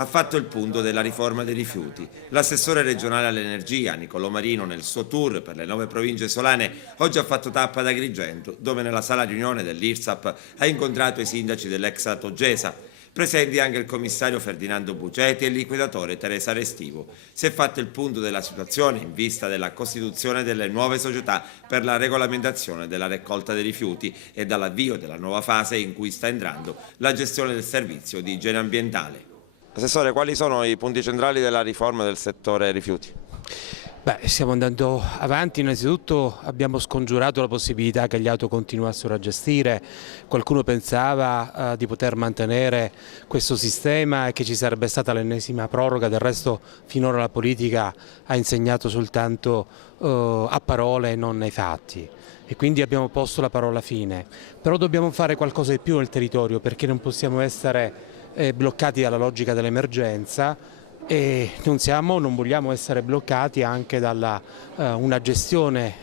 ha fatto il punto della riforma dei rifiuti. L'assessore regionale all'energia, Nicolò Marino, nel suo tour per le 9 province isolane, oggi ha fatto tappa ad Agrigento, dove nella sala riunione dell'IRSAP ha incontrato i sindaci dell'ex Atogesa. Presenti anche il commissario Ferdinando Buceti e il liquidatore Teresa Restivo. Si è fatto il punto della situazione in vista della costituzione delle nuove società per la regolamentazione della raccolta dei rifiuti e dall'avvio della nuova fase in cui sta entrando la gestione del servizio di igiene ambientale. Assessore, quali sono i punti centrali della riforma del settore rifiuti? Stiamo andando avanti. Innanzitutto abbiamo scongiurato la possibilità che gli auto continuassero a gestire. Qualcuno pensava di poter mantenere questo sistema e che ci sarebbe stata l'ennesima proroga, del resto finora la politica ha insegnato soltanto a parole e non nei fatti. E quindi abbiamo posto la parola fine. Però dobbiamo fare qualcosa di più nel territorio, perché non possiamo essere bloccati dalla logica dell'emergenza. E non vogliamo essere bloccati anche da una gestione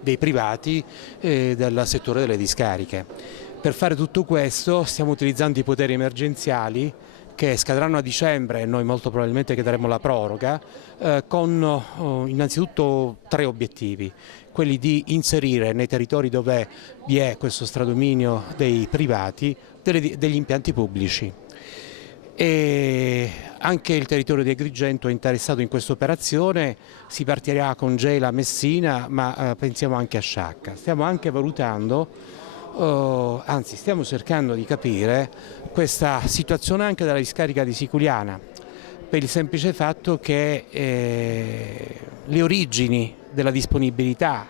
dei privati del settore delle discariche. Per fare tutto questo stiamo utilizzando i poteri emergenziali che scadranno a dicembre e noi molto probabilmente chiederemo la proroga, con innanzitutto 3 obiettivi: quelli di inserire nei territori dove vi è questo stradominio dei privati degli impianti pubblici. E anche il territorio di Agrigento è interessato in questa operazione. Si partirà con Gela, Messina, ma pensiamo anche a Sciacca. Stiamo anche valutando, anzi stiamo cercando di capire questa situazione anche della discarica di Siculiana, per il semplice fatto che le origini della disponibilità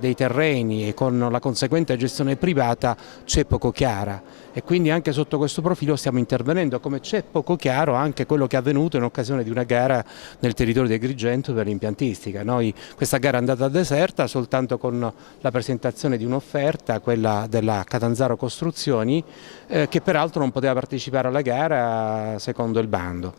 dei terreni e con la conseguente gestione privata c'è poco chiara, e quindi anche sotto questo profilo stiamo intervenendo, come c'è poco chiaro anche quello che è avvenuto in occasione di una gara nel territorio di Agrigento per l'impiantistica. Questa gara è andata deserta soltanto con la presentazione di un'offerta, quella della Catanzaro Costruzioni, che peraltro non poteva partecipare alla gara secondo il bando.